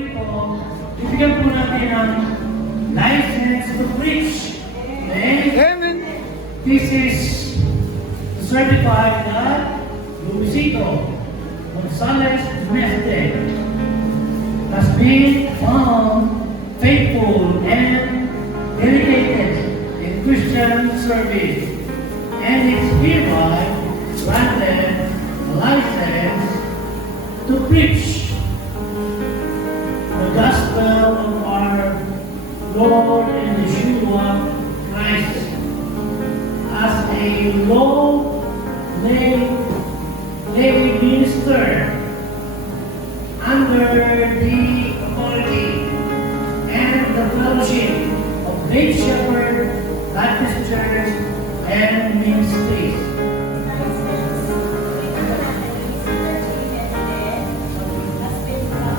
rito, bibigyan po natin ng license to preach. Okay? Amen. This is certified that Luisito Gonzalez Mestre has been found faithful and dedicated in Christian service and is hereby granted a license to preach the gospel of our Lord and Yeshua Christ as a lay minister under the authority and the fellowship of Great Shepherd Baptist Church and Ministries.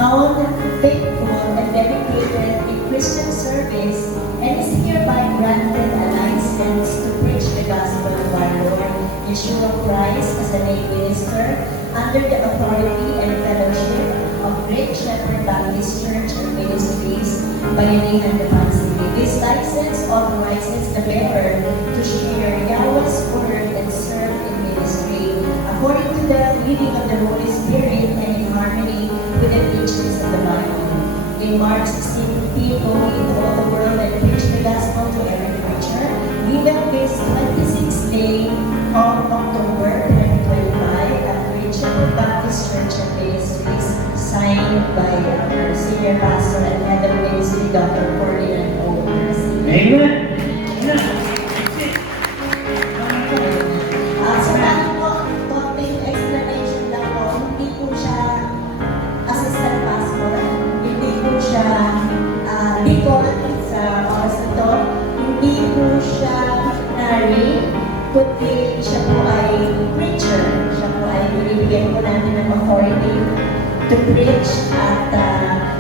Found faithful and dedicated in Christian service and is hereby granted a license to preach the gospel of our Lord Yeshua Christ as a lay minister under the authority and fellowship of Great Shepherd Baptist Church and Ministries by Bayanihan de Pansili. This license authorizes the bearer to share Yahweh's word and serve in ministry according to the leading of the Holy Spirit and in harmony with the teachings of the Bible. In March 16, go into all the world and preach the gospel to every creature. Given this 26th day of October 2025 at Great Shepherd Baptist Church and Ministries, signed by our senior pastor and head of ministry, Dr. Ferdinand O. Garcia. Amen. So ano po, konting explanation lang po, hindi po siya assistant pastor, hindi po siya deacon sa oras na to, hindi po siya nari, kundi siya po ay preacher, siya po ay binibigyan po natin ng authority to preach at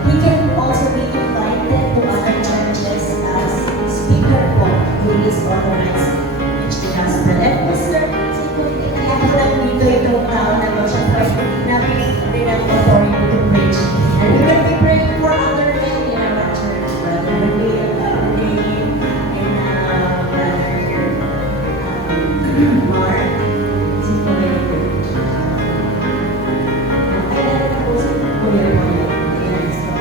he can also be invited to other churches as speaker po who is authorized to preach the gospel. And Mr. Kaya po lang dito itong tao na po siya po ay namin ang authority to preach. And we will be praying for other men in our church, Brother William, Dave, and Brother Mark. Si Kuya kailan na po si Kuya Mark. Ayan, so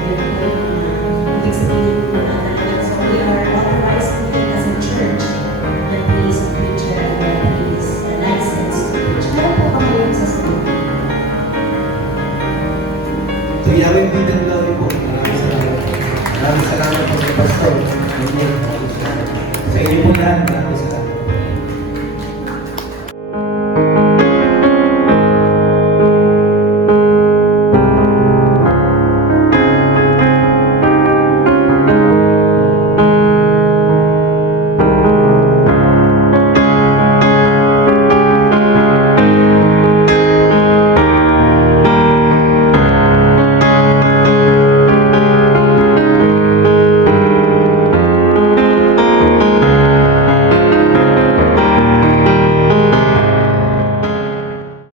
explain po natin. So we are authorized to meet as a church and please preacher and please a license to preach. Meron po kami yung sasabihin. So, Yahweh be the glory po. Maraming salamat. Maraming salamat po sa pastor. Sa inyo po lahat.